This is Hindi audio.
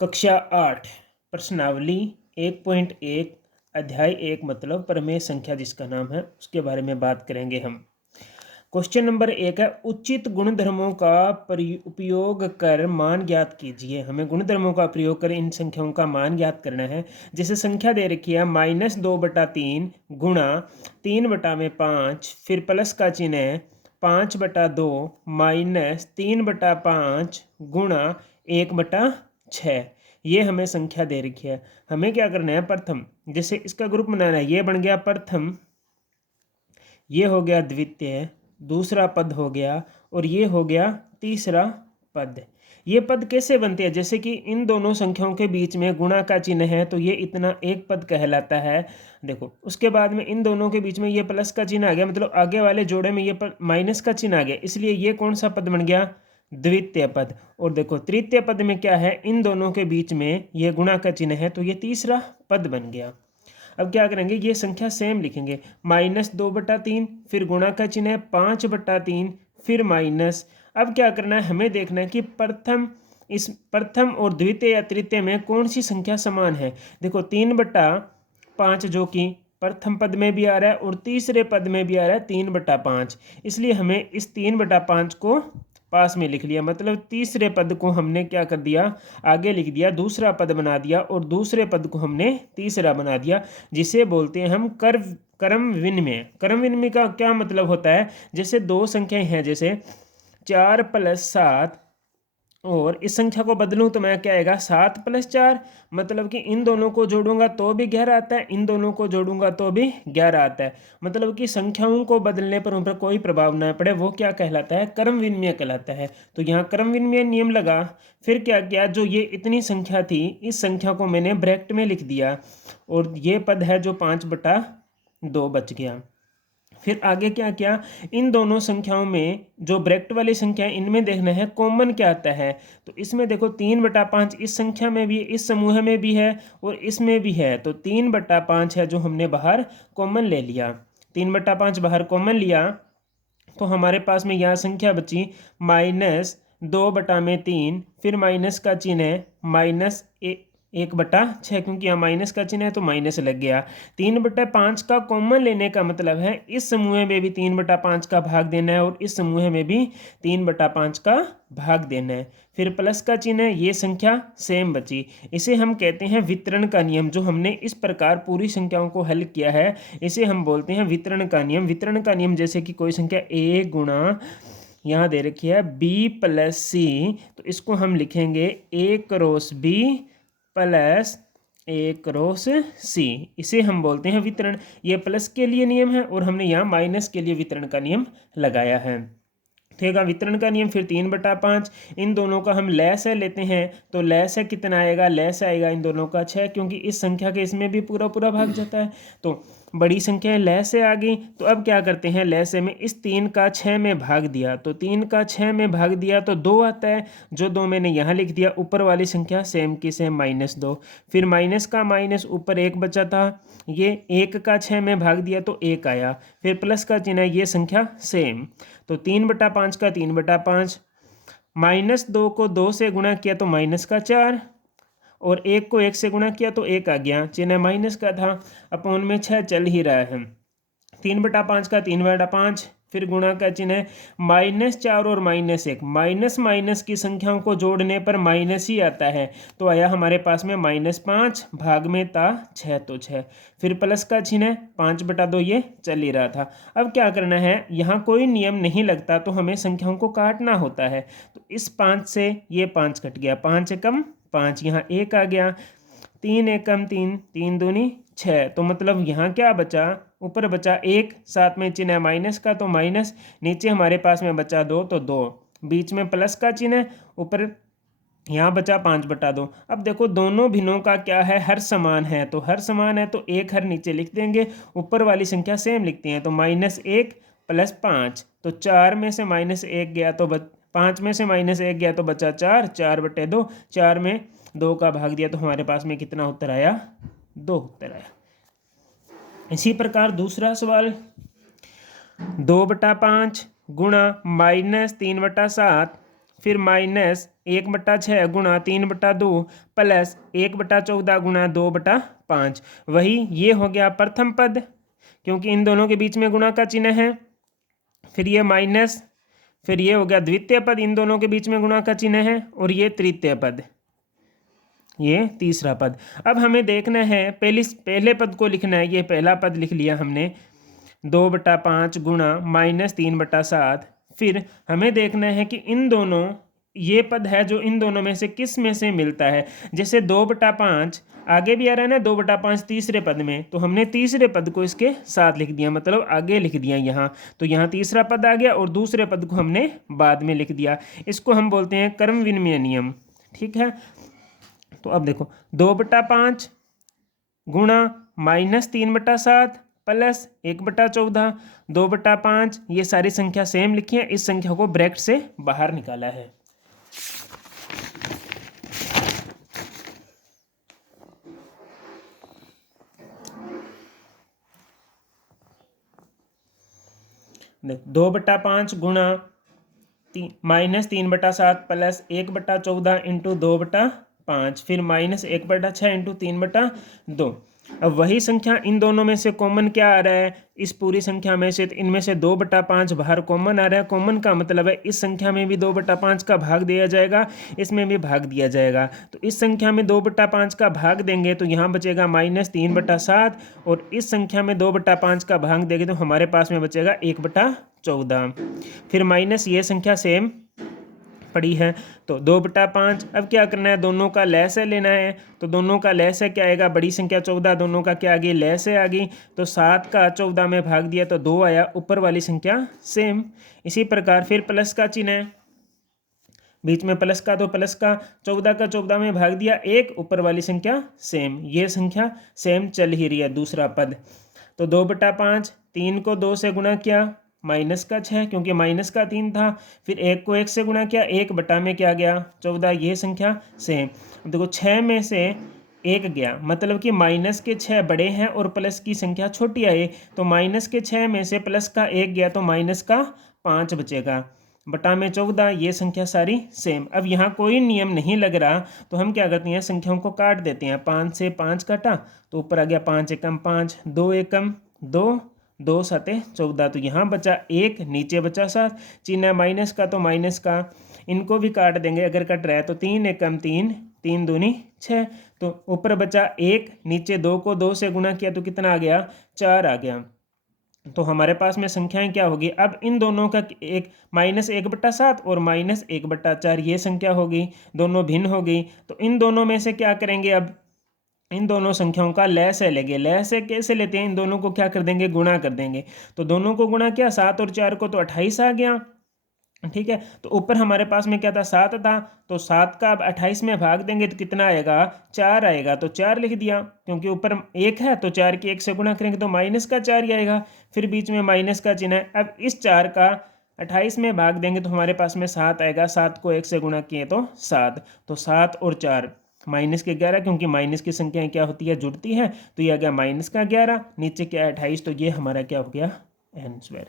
कक्षा 8 प्रश्नावली 1.1 अध्याय 1 मतलब प्रमेय संख्या जिसका नाम है उसके बारे में बात करेंगे हम। क्वेश्चन नंबर 1 है उचित गुणधर्मों का उपयोग कर मान ज्ञात कीजिए। हमें गुणधर्मों का प्रयोग कर इन संख्याओं का मान ज्ञात करना है। जैसे संख्या दे रखी है -2/3 गुणा 3/5 फिर प्लस का चिन्ह है 5/2 -3/5 गुणा 1/6। ये हमें संख्या दे रखी है। हमें क्या करना है, प्रथम जैसे इसका ग्रुप बनाना है। ये बन गया प्रथम, ये हो गया द्वितीय, दूसरा पद हो गया और ये हो गया तीसरा पद। ये पद कैसे बनते हैं, जैसे कि इन दोनों संख्याओं के बीच में गुणा का चिन्ह है तो ये इतना एक पद कहलाता है। देखो उसके बाद में इन दोनों के बीच में ये प्लस का चिन्ह आ गया, मतलब आगे वाले जोड़े में ये माइनस का चिन्ह आ गया, इसलिए ये कौन सा पद बन गया, द्वितीय पद। और देखो तृतीय पद में क्या है, इन दोनों के बीच में ये गुणा का चिन्ह है तो ये तीसरा पद बन गया। अब क्या करेंगे, ये संख्या सेम लिखेंगे, -2/3 फिर गुणा का चिन्ह है 5/3 फिर माइनस। अब क्या करना है, हमें देखना है कि प्रथम और द्वितीय या तृतीय में कौन सी संख्या समान है। देखो 3/5 जो कि प्रथम पद में भी आ रहा है और तीसरे पद में भी आ रहा है 3/5, इसलिए हमें इस 3/5 को पास में लिख लिया, मतलब तीसरे पद को हमने क्या कर दिया, आगे लिख दिया, दूसरा पद बना दिया और दूसरे पद को हमने तीसरा बना दिया, जिसे बोलते हैं हम क्रम विनिमय। क्रम विनिमय का क्या मतलब होता है, जैसे दो संख्याएं हैं, जैसे 4 + 7 और इस संख्या को बदलूं तो मैं क्या आएगा 7 + 4, मतलब कि इन दोनों को जोड़ूंगा तो भी 11 आता है, इन दोनों को जोड़ूंगा तो भी 11 आता है। मतलब कि संख्याओं को बदलने पर उन पर कोई प्रभाव ना पड़े, वो क्या कहलाता है, क्रम विनिमय कहलाता है। तो यहाँ क्रम विनिमय नियम लगा। फिर क्या किया, जो ये इतनी संख्या थी इस संख्या को मैंने ब्रैकेट में लिख दिया और ये पद है जो 5/2 बच गया। फिर आगे क्या किया, इन दोनों संख्याओं में जो ब्रैकेट वाली संख्या है इनमें देखना है कॉमन क्या आता है। तो इसमें देखो 3/5 इस संख्या में भी, इस समूह में भी है और इसमें भी है, तो 3/5 है जो हमने बाहर कॉमन ले लिया। 3/5 बाहर कॉमन लिया तो हमारे पास में यहाँ संख्या बची -2/3 फिर माइनस का चिन्ह है -1/6, क्योंकि यहाँ माइनस का चिन्ह है तो माइनस लग गया। 3/5 का कॉमन लेने का मतलब है इस समूह में भी 3/5 का भाग देना है और इस समूह में भी 3/5 का भाग देना है। फिर प्लस का चिन्ह है, ये संख्या सेम बची। इसे हम कहते हैं वितरण का नियम। जो हमने इस प्रकार पूरी संख्याओं को हल किया है इसे हम बोलते हैं वितरण का नियम। वितरण का नियम जैसे कि कोई संख्या a गुणा, यहाँ दे रखी है b + c, तो इसको हम लिखेंगे a × b + a × c, इसे हम बोलते हैं वितरण। ये प्लस के लिए नियम है और हमने यहाँ माइनस के लिए वितरण का नियम लगाया है। ठीक है, वितरण का नियम। फिर 3/5, इन दोनों का हम लैस है लेते हैं तो लैस है कितना आएगा, लैस आएगा इन दोनों का 6, क्योंकि इस संख्या के इसमें भी पूरा पूरा भाग जाता है। तो बड़ी संख्या लैस से आ गई, तो अब क्या करते हैं, लैस में इस 3 का 6 में भाग दिया, तो 3 का 6 में भाग दिया तो 2 आता है, जो 2 मैंने यहाँ लिख दिया। ऊपर वाली संख्या सेम की सेम -2, फिर माइनस का माइनस, ऊपर 1 बचा था, ये 1 का 6 में भाग दिया तो 1 आया, फिर प्लस का चिन्ह, ये संख्या सेम। तो 3/5 का 3/5, -2 को 2 से गुणा किया तो -4 और 1 को 1 से गुणा किया तो 1 आ गया, चिन्ह माइनस का था, अपॉन में 6 चल ही रहा है। 3/5 का 3/5 फिर गुणा का चिन्ह, -4 और -1, माइनस माइनस की संख्याओं को जोड़ने पर माइनस ही आता है, तो आया हमारे पास में -5, भाग में था 6 तो 6, फिर प्लस का चिन्ह 5/2, ये चल ही रहा था। अब क्या करना है, यहाँ कोई नियम नहीं लगता तो हमें संख्याओं को काटना होता है। तो इस 5 से ये 5 कट गया, 5 एकम 5, यहाँ 1 आ गया, 3 एकम 3, 3 दूनी 6, तो मतलब यहाँ क्या बचा, ऊपर बचा 1, साथ में चिन्ह माइनस का तो माइनस, नीचे हमारे पास में बचा 2 तो 2, बीच में प्लस का चिन्ह, ऊपर यहाँ बचा 5/2। अब देखो दोनों भिन्नों का क्या है, हर समान है, तो हर समान है तो एक हर नीचे लिख देंगे, ऊपर वाली संख्या सेम लिखते हैं, तो -1 + 5, तो 4 में से -1 गया तो 5 में से -1 गया तो बचा 4, 4/2, 4 में 2 का भाग दिया तो हमारे पास में कितना उत्तर आया, 2 उत्तर आया। इसी प्रकार दूसरा सवाल, 2/5 गुणा -3/7 फिर 1/6 गुणा 3/2 प्लस 1/14 गुणा 2/5। वही ये हो गया प्रथम पद, क्योंकि इन दोनों के बीच में गुणा का चिन्ह है। फिर ये माइनस, फिर ये हो गया द्वितीय पद, इन दोनों के बीच में गुणा का चिन्ह है, और ये तृतीय पद, ये तीसरा पद। अब हमें देखना है पहले पद को लिखना है। ये पहला पद लिख लिया हमने, 2/5 गुणा -3/7। फिर हमें देखना है कि इन दोनों, ये पद है जो इन दोनों में से किस में से मिलता है। जैसे 2/5 आगे भी आ रहा है ना, 2/5 तीसरे पद में, तो हमने तीसरे पद को इसके साथ लिख दिया, मतलब आगे लिख दिया यहाँ। तो यहाँ तीसरा पद आ गया और दूसरे पद को हमने बाद में लिख दिया। इसको हम बोलते हैं क्रम विनिमय नियम। ठीक है, तो अब देखो 2/5 गुणा -3/7 प्लस 1/14, 2/5, ये सारी संख्या सेम लिखी है। इस संख्या को ब्रैकेट से बाहर निकाला है। देख 2/5 गुणा -3/7 प्लस 1/14 इंटू 2/5, फिर -1/6 इंटू 3/2। अब वही संख्या इन दोनों में से कॉमन क्या आ रहा है, इस पूरी संख्या में से, इनमें से 2/5 बाहर कॉमन आ रहा है। कॉमन का मतलब है इस संख्या में भी 2/5 का भाग दिया जाएगा, इसमें भी भाग दिया जाएगा। तो इस संख्या में 2/5 का भाग देंगे तो यहाँ बचेगा -3/7, और इस संख्या में 2/5 का भाग देंगे तो हमारे पास में बचेगा 1/14। फिर माइनस ये संख्या सेम पड़ी है, तो 2/5। अब क्या करना है, दोनों का लैस लेना है। तो दोनों का लैस क्या आएगा, बड़ी संख्या 14, दोनों का क्या आ गई, लैस आ गई। तो 7 का 14 में भाग दिया तो 2 आया, ऊपर वाली संख्या सेम। इसी प्रकार फिर प्लस का चिन्ह है, बीच में प्लस का, तो प्लस का 14 का 14 में भाग दिया 1, ऊपर वाली संख्या सेम। ये संख्या सेम चल ही रही है, दूसरा पद। तो 2/5, 3 को 2 से गुणा किया, -6, क्योंकि -3 था। फिर 1 को 1 से गुणा किया, 1 में क्या गया, 14, ये संख्या सेम। देखो 6 में से 1 गया, मतलब कि -6 बड़े हैं और प्लस की संख्या छोटी आई। तो -6 में से प्लस का 1 गया तो -5 बचेगा, बटा में 14, ये संख्या सारी सेम। अब यहाँ कोई नियम नहीं लग रहा, तो हम क्या करते हैं, संख्याओं को काट देते हैं। 5 से 5 काटा तो ऊपर आ गया 5 एकम 5, 2 एकम 2, 2 7 14, तो यहाँ बचा 1, नीचे बचा 7। चिन्ह माइनस का तो माइनस का, इनको भी काट देंगे अगर कट रहा है तो 3 एकम 3, 3 दूनी 6, तो ऊपर बचा 1, नीचे 2 को 2 से गुणा किया तो कितना आ गया, 4 आ गया। तो हमारे पास में संख्याएं क्या होगी, अब इन दोनों का एक -1/7 और -1/4, ये संख्या होगी, दोनों भिन्न होगी। तो इन दोनों में से क्या करेंगे, अब इन दोनों संख्याओं का लहसे लेंगे। लहसे कैसे लेते हैं, इन दोनों को क्या कर देंगे, गुणा कर देंगे। तो दोनों को गुणा किया, 7 और 4 को तो 28 आ गया। ठीक है, तो ऊपर हमारे पास में क्या था, 7 था, तो 7 का अब 28 में भाग देंगे तो कितना आएगा, 4 आएगा। तो 4 लिख दिया, क्योंकि ऊपर 1 है तो 4 की 1 से गुणा करेंगे तो -4 ही आएगा। फिर बीच में माइनस का चिन्ह है। अब इस 4 का 28 में भाग देंगे तो हमारे पास में 7 आएगा। 7 को 1 से गुणा किए तो 7, तो 7 और 4 -11, क्योंकि माइनस की संख्याएं क्या होती है, जुड़ती है। तो ये आ गया -11, नीचे क्या है 28, तो ये हमारा क्या हो गया आंसर।